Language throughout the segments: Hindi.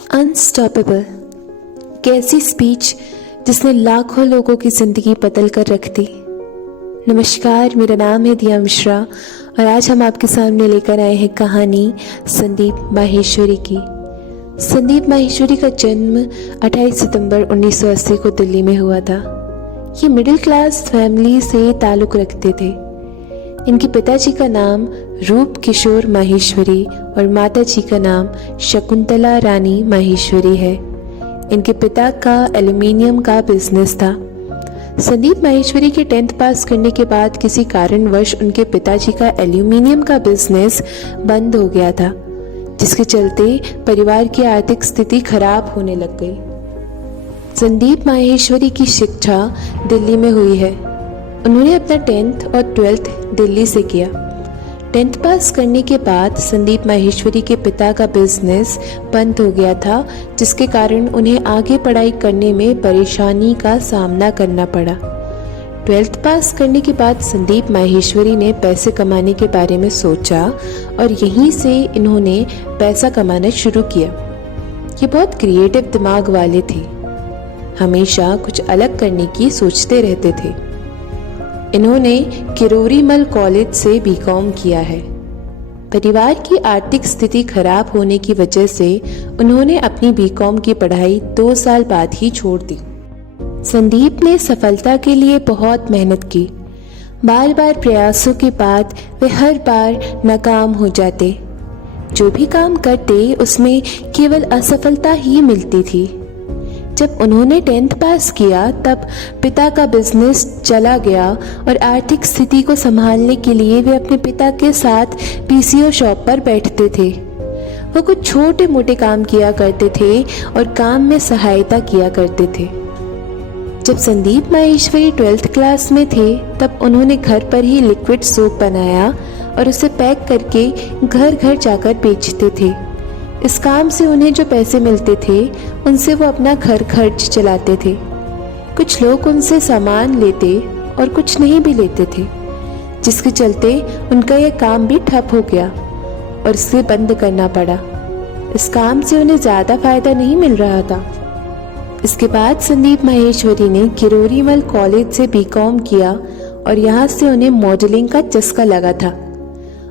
अनस्टॉपेबल, कैसी स्पीच जिसने लाखों लोगों की जिंदगी बदल कर रख दी। नमस्कार, मेरा नाम है दिया मिश्रा और आज हम आपके सामने लेकर आए हैं कहानी संदीप माहेश्वरी की। संदीप माहेश्वरी का जन्म 28 सितंबर 1980 को दिल्ली में हुआ था। ये मिडिल क्लास फैमिली से ताल्लुक़ रखते थे। इनके पिताजी का नाम रूप किशोर माहेश्वरी और माताजी का नाम शकुंतला रानी माहेश्वरी है। इनके पिता का एल्यूमिनियम का बिजनेस था। संदीप माहेश्वरी के 10th पास करने के बाद किसी कारणवश उनके पिताजी का एल्यूमिनियम का बिजनेस बंद हो गया था, जिसके चलते परिवार की आर्थिक स्थिति खराब होने लग गई। संदीप माहेश्वरी की शिक्षा दिल्ली में हुई है। उन्होंने अपना 10th और 12th दिल्ली से किया। 10th पास करने के बाद संदीप माहेश्वरी के पिता का बिजनेस बंद हो गया था, जिसके कारण उन्हें आगे पढ़ाई करने में परेशानी का सामना करना पड़ा। 12th पास करने के बाद संदीप माहेश्वरी ने पैसे कमाने के बारे में सोचा और यहीं से इन्होंने पैसा कमाना शुरू किया। ये बहुत क्रिएटिव दिमाग वाले थे, हमेशा कुछ अलग करने की सोचते रहते थे। इन्होंने किरोरीमल कॉलेज से बीकॉम किया है। परिवार की आर्थिक स्थिति खराब होने की वजह से उन्होंने अपनी बीकॉम की पढ़ाई 2 साल बाद ही छोड़ दी। संदीप ने सफलता के लिए बहुत मेहनत की। बार बार प्रयासों के बाद वे हर बार नाकाम हो जाते। जो भी काम करते उसमें केवल असफलता ही मिलती थी। जब उन्होंने 10th पास किया तब पिता का बिजनेस चला गया और आर्थिक स्थिति को संभालने के लिए वे अपने पिता के साथ पीसीओ शॉप पर बैठते थे। वो कुछ छोटे मोटे काम किया करते थे और काम में सहायता किया करते थे। जब संदीप माहेश्वरी 12th क्लास में थे तब उन्होंने घर पर ही लिक्विड सोप बनाया और उसे पैक करके घर घर जाकर बेचते थे। इस काम से उन्हें जो पैसे मिलते थे उनसे वो अपना घर खर्च चलाते थे। कुछ लोग उनसे सामान लेते और कुछ नहीं भी लेते थे, जिसके चलते उनका यह काम भी ठप हो गया और इसे बंद करना पड़ा। इस काम से उन्हें ज़्यादा फायदा नहीं मिल रहा था। इसके बाद संदीप माहेश्वरी ने किरोरीमल कॉलेज से बीकॉम किया और यहाँ से उन्हें मॉडलिंग का चस्का लगा था।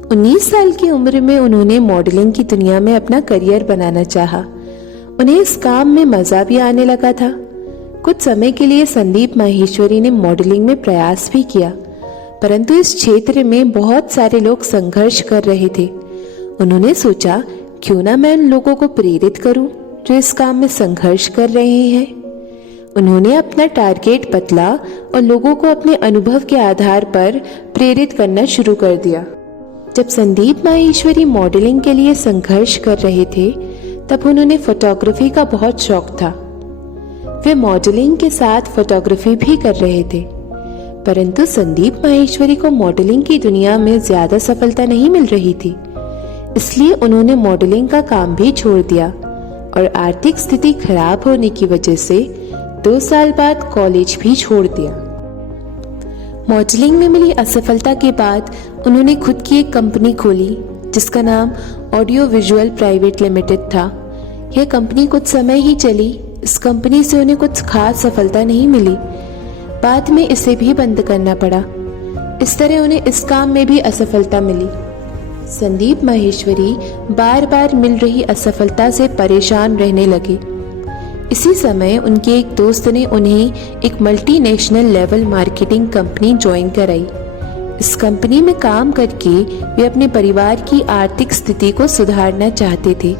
19 साल की उम्र में उन्होंने मॉडलिंग की दुनिया में अपना करियर बनाना चाहा। उन्हें इस काम में मजा भी आने लगा था। कुछ समय के लिए संदीप माहेश्वरी ने मॉडलिंग में प्रयास भी किया, परंतु इस क्षेत्र में बहुत सारे लोग संघर्ष कर रहे थे। उन्होंने सोचा, क्यों ना मैं उन लोगों को प्रेरित करूं जो इस काम में संघर्ष कर रहे हैं। उन्होंने अपना टारगेट बदला और लोगों को अपने अनुभव के आधार पर प्रेरित करना शुरू कर दिया। जब संदीप माहेश्वरी मॉडलिंग के लिए संघर्ष कर रहे थे तब उन्होंने फोटोग्राफी का बहुत शौक था। वे मॉडलिंग के साथ फोटोग्राफी भी कर रहे थे, परंतु संदीप माहेश्वरी को मॉडलिंग की दुनिया में ज्यादा सफलता नहीं मिल रही थी। इसलिए उन्होंने मॉडलिंग का काम भी छोड़ दिया और आर्थिक स्थिति खराब होने की वजह से 2 साल बाद कॉलेज भी छोड़ दिया। मॉडलिंग में मिली असफलता के बाद उन्होंने खुद की एक कंपनी खोली जिसका नाम ऑडियो विजुअल प्राइवेट लिमिटेड था। यह कंपनी कुछ समय ही चली। इस कंपनी से उन्हें कुछ खास सफलता नहीं मिली। बाद में इसे भी बंद करना पड़ा। इस तरह उन्हें इस काम में भी असफलता मिली। संदीप माहेश्वरी बार बार मिल रही असफलता से परेशान रहने लगे। इसी समय उनके एक दोस्त ने उन्हें एक multinational level marketing company join कराई। इस कंपनी में काम करके वे अपने परिवार की आर्थिक स्थिति को सुधारना चाहते थे,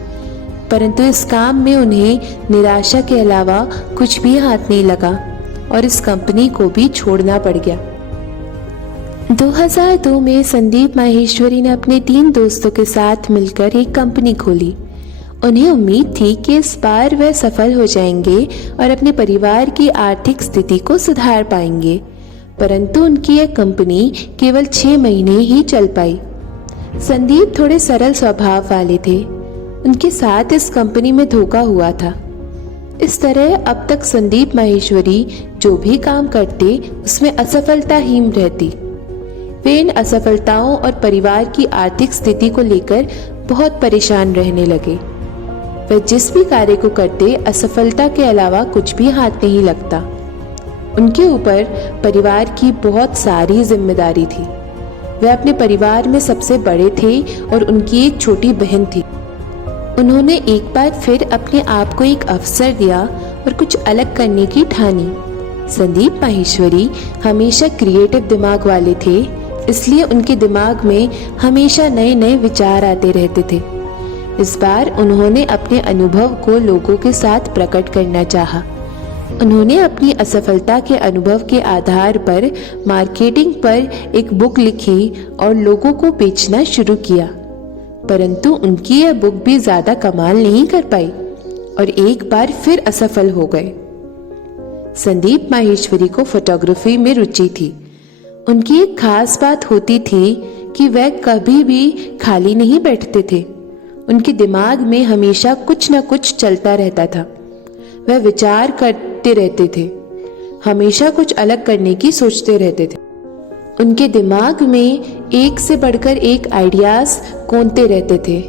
परंतु इस काम में उन्हें निराशा के अलावा कुछ भी हाथ नहीं लगा और इस कंपनी को भी छोड़ना पड़ गया। 2002 में संदीप माहेश्वरी ने अपने 3 दोस्तों के साथ मिलकर एक कंपनी खोली। उन्हें उम्मीद थी कि इस बार वह सफल हो जाएंगे और अपने परिवार की आर्थिक स्थिति को सुधार पाएंगे, परंतु उनकी यह कंपनी केवल 6 महीने ही चल पाई। संदीप थोड़े सरल स्वभाव वाले थे। उनके साथ इस कंपनी में धोखा हुआ था। इस तरह अब तक संदीप माहेश्वरी जो भी काम करते उसमें असफलता ही रहती। वे इन असफलताओं और परिवार की आर्थिक स्थिति को लेकर बहुत परेशान रहने लगे। वह जिस भी कार्य को करते असफलता के अलावा कुछ भी हाथ नहीं लगता। उनके ऊपर परिवार की बहुत सारी जिम्मेदारी थी। वह अपने परिवार में सबसे बड़े थे और उनकी एक छोटी बहन थी। उन्होंने एक बार फिर अपने आप को एक अवसर दिया और कुछ अलग करने की ठानी। संदीप माहेश्वरी हमेशा क्रिएटिव दिमाग वाले थे, इसलिए उनके दिमाग में हमेशा नए नए विचार आते रहते थे। इस बार उन्होंने अपने अनुभव को लोगों के साथ प्रकट करना चाहा। उन्होंने अपनी असफलता के अनुभव के आधार पर मार्केटिंग पर एक बुक लिखी और लोगों को बेचना शुरू किया, परंतु उनकी यह बुक भी ज्यादा कमाल नहीं कर पाई और एक बार फिर असफल हो गए। संदीप माहेश्वरी को फोटोग्राफी में रुचि थी। उनकी एक खास बात होती थी कि वह कभी भी खाली नहीं बैठते थे। उनके दिमाग में हमेशा कुछ न कुछ चलता रहता था। वह विचार करते रहते थे, हमेशा कुछ अलग करने की सोचते रहते थे। उनके दिमाग में एक से बढ़कर एक आइडियाज कौंधते रहते थे।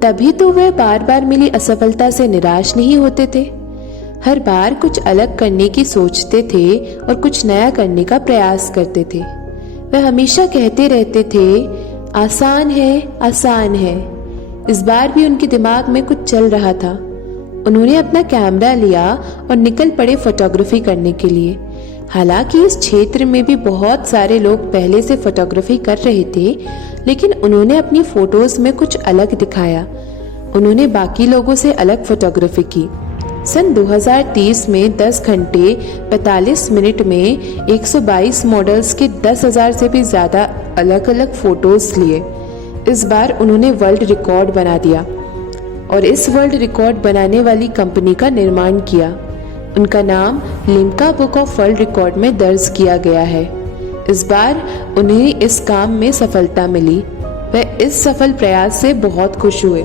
तभी तो वह बार बार मिली असफलता से निराश नहीं होते थे। हर बार कुछ अलग करने की सोचते थे और कुछ नया करने का प्रयास करते थे। वह हमेशा कहते रहते थे, आसान है, आसान है। इस बार भी उनके दिमाग में कुछ चल रहा था। उन्होंने अपना कैमरा लिया और निकल पड़े फोटोग्राफी करने के लिए। हालांकि इस क्षेत्र में भी बहुत सारे लोग पहले से फोटोग्राफी कर रहे थे, लेकिन उन्होंने अपनी फोटोज में कुछ अलग दिखाया। उन्होंने बाकी लोगों से अलग फोटोग्राफी की। सन 2030 में 10 घंटे 45 मिनट में 122 मॉडल्स के 10,000 से भी ज्यादा अलग अलग फोटोज लिए। इस बार उन्होंने वर्ल्ड रिकॉर्ड बना दिया और इस वर्ल्ड रिकॉर्ड बनाने वाली कंपनी का निर्माण किया। उनका नाम Limca book of world record में दर्ज किया गया है। इस बार उन्हें इस काम में सफलता मिली। वह इस सफल प्रयास से बहुत खुश हुए।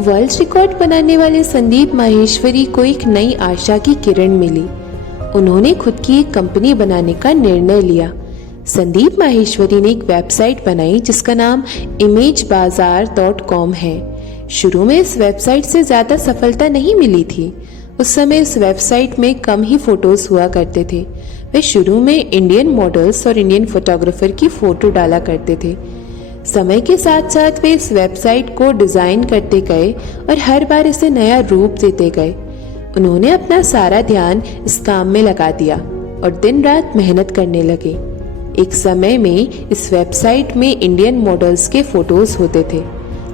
वर्ल्ड रिकॉर्ड बनाने वाले संदीप माहेश्वरी को एक नई आशा की किरण मिली। उन्होंने खुद की एक कंपनी बनाने का निर्णय लिया। संदीप माहेश्वरी ने एक वेबसाइट बनाई जिसका नाम imagebazaar.com है। शुरू में इस वेबसाइट से ज्यादा सफलता नहीं मिली थी। उस समय इस वेबसाइट में कम ही फोटोज हुआ करते थे। वे शुरू में इंडियन मॉडल्स और इंडियन फोटोग्राफर की फोटो डाला करते थे। समय के साथ साथ वे इस वेबसाइट को डिजाइन करते गए और हर बार इसे नया रूप देते गए। उन्होंने अपना सारा ध्यान इस काम में लगा दिया और दिन रात मेहनत करने लगे। एक समय में इस वेबसाइट में इंडियन मॉडल्स के फोटोज होते थे।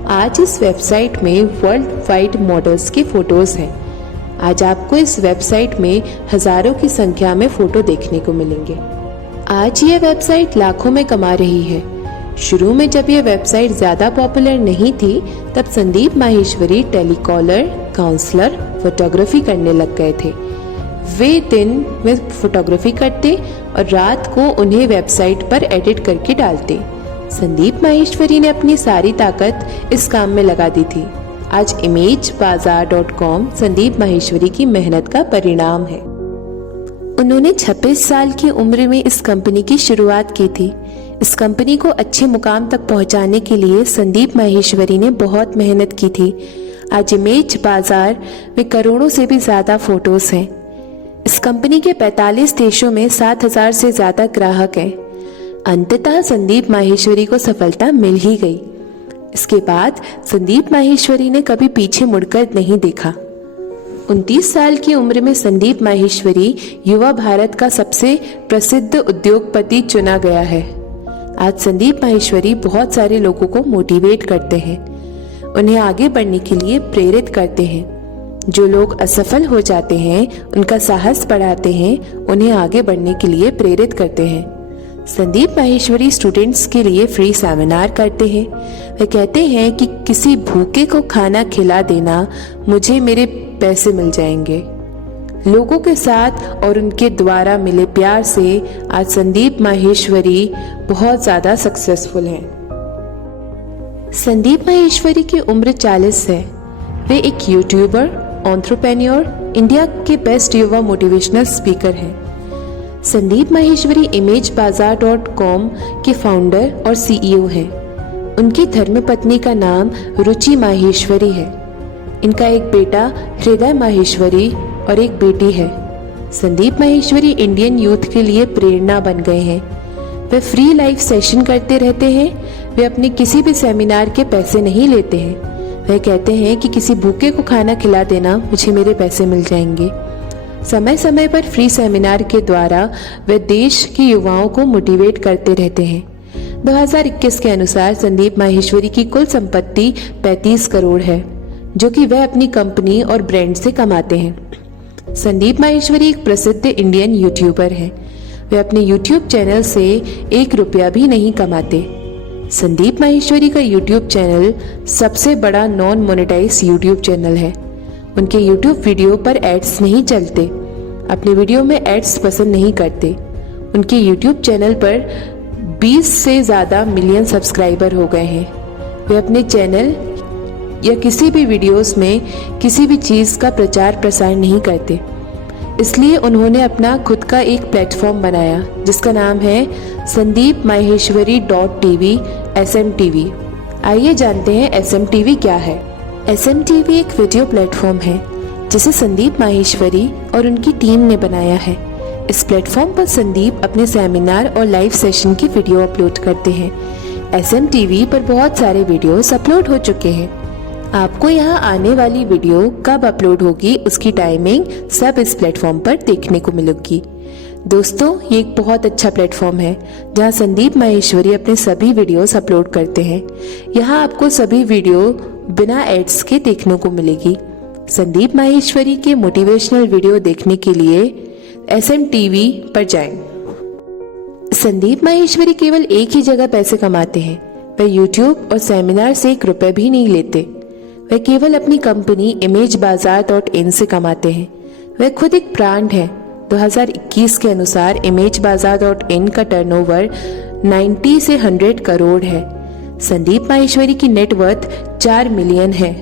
आज इस वेबसाइट में वर्ल्ड वाइड मॉडल्स के फोटोज हैं। आज आपको इस वेबसाइट में हजारों की संख्या में फोटो देखने को मिलेंगे। आज यह वेबसाइट लाखों में कमा रही है। शुरू में जब यह वेबसाइट ज्यादा पॉपुलर नहीं थी, तब Sandeep Maheshwari telecaller, counsellor, photography करने लग गए थे। वे दिन में फोटोग्राफी करते और रात को उन्हें वेबसाइट पर एडिट करके डालते। संदीप माहेश्वरी ने अपनी सारी ताकत इस काम में लगा दी थी। आज imagebazaar.com संदीप माहेश्वरी की मेहनत का परिणाम है। उन्होंने 26 साल की उम्र में इस कंपनी की शुरुआत की थी। इस कंपनी को अच्छे मुकाम तक पहुंचाने के लिए संदीप माहेश्वरी ने बहुत मेहनत की थी। आज इमेज बाजार में करोड़ों से भी ज्यादा फोटोज हैं। इस कंपनी के 45 देशों में 7,000 से ज्यादा ग्राहक हैं। अंततः संदीप माहेश्वरी को सफलता मिल ही गई। इसके बाद संदीप माहेश्वरी ने कभी पीछे मुड़कर नहीं देखा। 29 साल की उम्र में संदीप माहेश्वरी युवा भारत का सबसे प्रसिद्ध उद्योगपति चुना गया है। आज संदीप माहेश्वरी बहुत सारे लोगों को मोटिवेट करते हैं, उन्हें आगे बढ़ने के लिए प्रेरित करते हैं। जो लोग असफल हो जाते हैं उनका साहस बढ़ाते हैं, उन्हें आगे बढ़ने के लिए प्रेरित करते हैं। संदीप माहेश्वरी स्टूडेंट्स के लिए फ्री सेमिनार करते हैं। वे कहते हैं कि किसी भूखे को खाना खिला देना, मुझे मेरे पैसे मिल जाएंगे। लोगों के साथ और उनके द्वारा मिले प्यार से आज संदीप माहेश्वरी बहुत ज्यादा सक्सेसफुल हैं। संदीप माहेश्वरी की उम्र 40 है। वे एक यूट्यूबर, एंटरप्रेन्योर, इंडिया के बेस्ट युवा मोटिवेशनल स्पीकर हैं। संदीप माहेश्वरी imagebazaar.com के फाउंडर और CEO हैं। उनकी धर्मपत्नी का नाम रुचि माहेश्वरी है। इनका एक बेटा हृदय माहेश्वरी और एक बेटी है। संदीप माहेश्वरी इंडियन यूथ के लिए प्रेरणा बन गए हैं। वे फ्री लाइव सेशन करते रहते हैं। वे अपने किसी भी सेमिनार के पैसे नहीं लेते हैं। वह कहते हैं कि किसी भूखे को खाना खिला देना, मुझे मेरे पैसे मिल जाएंगे। समय समय पर फ्री सेमिनार के द्वारा वे देश के युवाओं को मोटिवेट करते रहते हैं। 2021 के अनुसार संदीप माहेश्वरी की कुल संपत्ति 35 करोड़ है, जो कि वह अपनी कंपनी और ब्रांड से कमाते हैं। संदीप माहेश्वरी एक प्रसिद्ध इंडियन यूट्यूबर हैं। वे अपने यूट्यूब चैनल से 1 रुपया भी नहीं कमाते। संदीप माहेश्वरी का यूट्यूब चैनल सबसे बड़ा नॉन मोनेटाइज यूट्यूब चैनल है। उनके यूट्यूब वीडियो पर एड्स नहीं चलते। अपने वीडियो में एड्स पसंद नहीं करते। उनके यूट्यूब चैनल पर 20 से ज़्यादा मिलियन सब्सक्राइबर हो गए हैं। वे अपने चैनल या किसी भी वीडियोस में किसी भी चीज़ का प्रचार प्रसार नहीं करते। इसलिए उन्होंने अपना खुद का एक प्लेटफॉर्म बनाया जिसका नाम है संदीप माहेश्वरी .tv SMTV। आइए जानते हैं SMTV क्या है। SMTV एक वीडियो प्लेटफॉर्म है जिसे संदीप माहेश्वरी और उनकी टीम ने बनाया है। इस प्लेटफॉर्म पर संदीप अपने सेमिनार और लाइव सेशन की वीडियो अपलोड करते हैं। SMTV पर बहुत सारे वीडियोस अपलोड हो चुके हैं। आपको यहाँ आने वाली वीडियो कब अपलोड होगी उसकी टाइमिंग सब इस प्लेटफॉर्म पर देखने को मिलेगी। दोस्तों, ये एक बहुत अच्छा प्लेटफॉर्म है जहाँ संदीप माहेश्वरी अपने सभी वीडियोस अपलोड करते हैं। यहाँ आपको सभी वीडियो बिना एड्स के देखने को मिलेगी। संदीप माहेश्वरी के मोटिवेशनल वीडियो देखने के लिए SMTV पर जाएं। संदीप माहेश्वरी केवल एक ही जगह पैसे कमाते हैं। वह यूट्यूब और सेमिनार से 1 रुपए भी नहीं लेते। वह केवल अपनी कंपनी imagebazaar.in से कमाते हैं। वह खुद एक ब्रांड है। 2021 के अनुसार imagebazaar.in का टर्नओवर 90 से 100 करोड़ है। संदीप माहेश्वरी की नेटवर्थ 4 मिलियन है।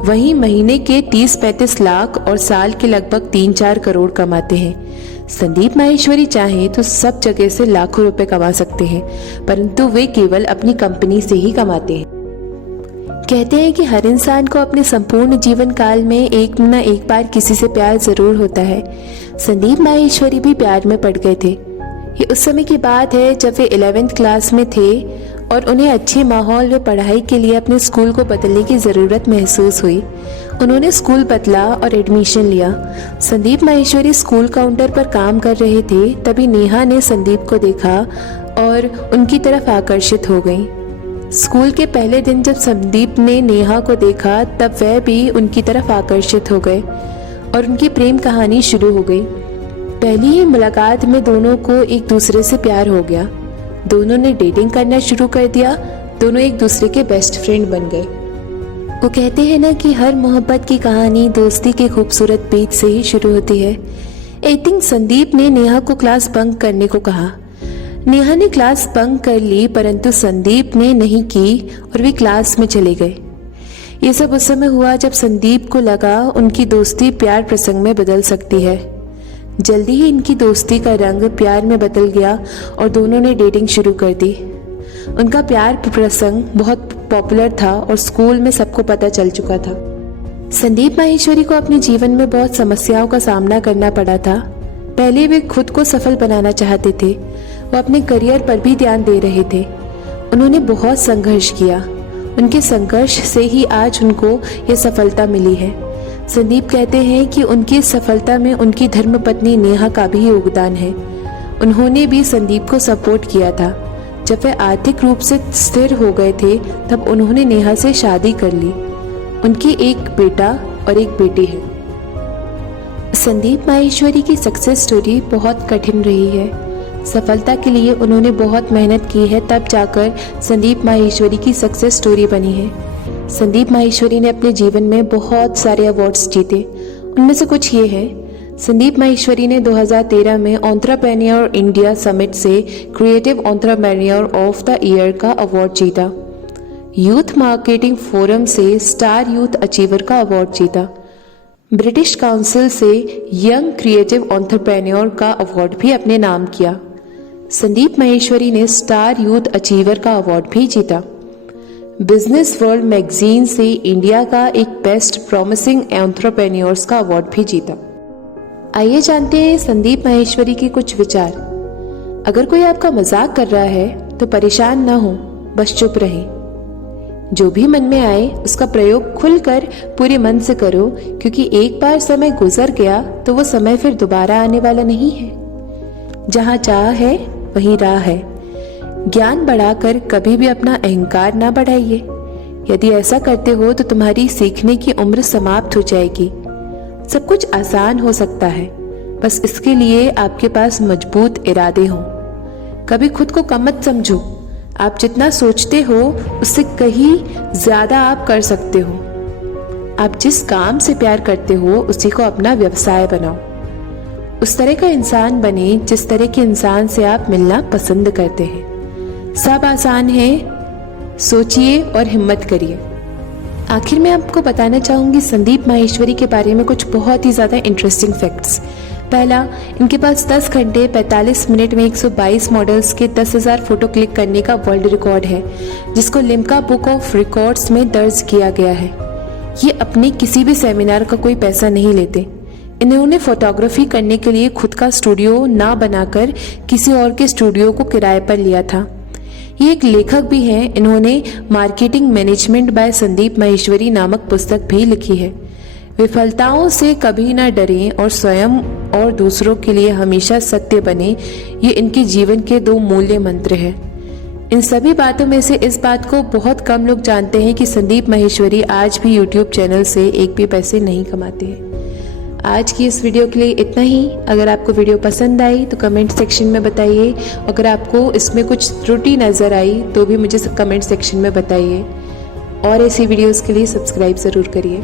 वहीं महीने के 30-35 लाख और साल के लगभग 3-4 करोड़ कमाते हैं। संदीप माहेश्वरी चाहें तो सब जगह से लाखों रुपए कमा सकते हैं, परंतु वे केवल अपनी कंपनी से ही कमाते हैं। कहते हैं कि हर इंसान को अपने संपूर्ण जीवन काल में एक न एक बार किसी से प्यार जरूर होता है। संदीप माहेश्वरी भी प्यार में पड़ गए थे। ये उस समय की बात है जब वे 11th क्लास में थे और उन्हें अच्छे माहौल व पढ़ाई के लिए अपने स्कूल को बदलने की ज़रूरत महसूस हुई। उन्होंने स्कूल बदला और एडमिशन लिया। संदीप माहेश्वरी स्कूल काउंटर पर काम कर रहे थे, तभी नेहा ने संदीप को देखा और उनकी तरफ आकर्षित हो गई। स्कूल के पहले दिन जब संदीप ने नेहा को देखा तब वह भी उनकी तरफ आकर्षित हो गए और उनकी प्रेम कहानी शुरू हो गई। पहली ही मुलाकात में दोनों को एक दूसरे से प्यार हो गया। दोनों ने डेटिंग करना शुरू कर दिया। दोनों एक दूसरे के बेस्ट फ्रेंड बन गए। वो कहते हैं ना कि हर मोहब्बत की कहानी दोस्ती के खूबसूरत पेज से ही शुरू होती है। एक दिन संदीप ने नेहा को क्लास बंक करने को कहा। नेहा ने क्लास बंक कर ली, परंतु संदीप ने नहीं की और वे क्लास में चले गए। ये सब उस समय हुआ जब संदीप को लगा उनकी दोस्ती प्यार प्रसंग में बदल सकती है। जल्दी ही इनकी दोस्ती का रंग प्यार में बदल गया और दोनों ने डेटिंग शुरू कर दी। उनका प्यार प्रसंग बहुत पॉपुलर था और स्कूल में सबको पता चल चुका था। संदीप माहेश्वरी को अपने जीवन में बहुत समस्याओं का सामना करना पड़ा था। पहले वे खुद को सफल बनाना चाहते थे। वो अपने करियर पर भी ध्यान दे रहे थे। उन्होंने बहुत संघर्ष किया। उनके संघर्ष से ही आज उनको ये सफलता मिली है। संदीप कहते हैं कि उनकी सफलता में उनकी धर्मपत्नी नेहा का भी योगदान है। उन्होंने भी संदीप को सपोर्ट किया था। जब वे आर्थिक रूप से स्थिर हो गए थे तब उन्होंने नेहा से शादी कर ली। उनकी एक बेटा और एक बेटी है। संदीप माहेश्वरी की सक्सेस स्टोरी बहुत कठिन रही है। सफलता के लिए उन्होंने बहुत मेहनत की है, तब जाकर संदीप माहेश्वरी की सक्सेस स्टोरी बनी है। संदीप माहेश्वरी ने अपने जीवन में बहुत सारे अवार्ड्स जीते। उनमें से कुछ ये हैं। संदीप माहेश्वरी ने 2013 में एंटरप्रेन्योर इंडिया समिट से creative entrepreneur of the year का अवार्ड जीता। यूथ मार्केटिंग फोरम से स्टार यूथ अचीवर का अवार्ड जीता। ब्रिटिश काउंसिल से यंग क्रिएटिव एंटरप्रेन्योर का अवार्ड भी अपने नाम किया। संदीप माहेश्वरी ने स्टार यूथ अचीवर का अवार्ड भी जीता। बिजनेस वर्ल्ड मैगजीन से इंडिया का एक बेस्ट प्रॉमिसिंग एंटरप्रेन्योर्स का अवार्ड भी जीता। आइए जानते हैं संदीप माहेश्वरी के कुछ विचार। अगर कोई आपका मजाक कर रहा है तो परेशान ना हो, बस चुप रहें। जो भी मन में आए उसका प्रयोग खुलकर पूरे मन से करो, क्योंकि एक बार समय गुजर गया तो वो समय फिर दोबारा आने वाला नहीं है। जहाँ चाह है वहीं राह है। ज्ञान बढ़ाकर कभी भी अपना अहंकार ना बढ़ाइए। यदि ऐसा करते हो तो तुम्हारी सीखने की उम्र समाप्त हो जाएगी। सब कुछ आसान हो सकता है, बस इसके लिए आपके पास मजबूत इरादे हों। कभी खुद को कम मत समझो। आप जितना सोचते हो उससे कहीं ज्यादा आप कर सकते हो। आप जिस काम से प्यार करते हो उसी को अपना व्यवसाय बनाओ। उस तरह का इंसान बने जिस तरह के इंसान से आप मिलना पसंद करते हैं। सब आसान है, सोचिए और हिम्मत करिए। आखिर में आपको बताना चाहूंगी संदीप माहेश्वरी के बारे में कुछ बहुत ही ज़्यादा इंटरेस्टिंग फैक्ट्स। पहला, इनके पास 10 घंटे 45 मिनट में 122 मॉडल्स के 10,000 फोटो क्लिक करने का वर्ल्ड रिकॉर्ड है, जिसको लिम्का बुक ऑफ रिकॉर्ड्स में दर्ज किया गया है। ये अपने किसी भी सेमिनार का कोई पैसा नहीं लेते। इन्होंने फोटोग्राफी करने के लिए खुद का स्टूडियो ना बनाकर किसी और के स्टूडियो को किराए पर लिया था। ये एक लेखक भी हैं। इन्होंने marketing management by Sandeep Maheshwari नामक पुस्तक भी लिखी है। विफलताओं से कभी ना डरें और स्वयं और दूसरों के लिए हमेशा सत्य बने, ये इनके जीवन के 2 मूल्य मंत्र हैं। इन सभी बातों में से इस बात को बहुत कम लोग जानते हैं कि संदीप माहेश्वरी आज भी यूट्यूब चैनल से एक भी पैसे नहीं कमाते हैं। आज की इस वीडियो के लिए इतना ही। अगर आपको वीडियो पसंद आई तो कमेंट सेक्शन में बताइए। अगर आपको इसमें कुछ त्रुटि नज़र आई तो भी मुझे कमेंट सेक्शन में बताइए। और ऐसी वीडियोस के लिए सब्सक्राइब ज़रूर करिए।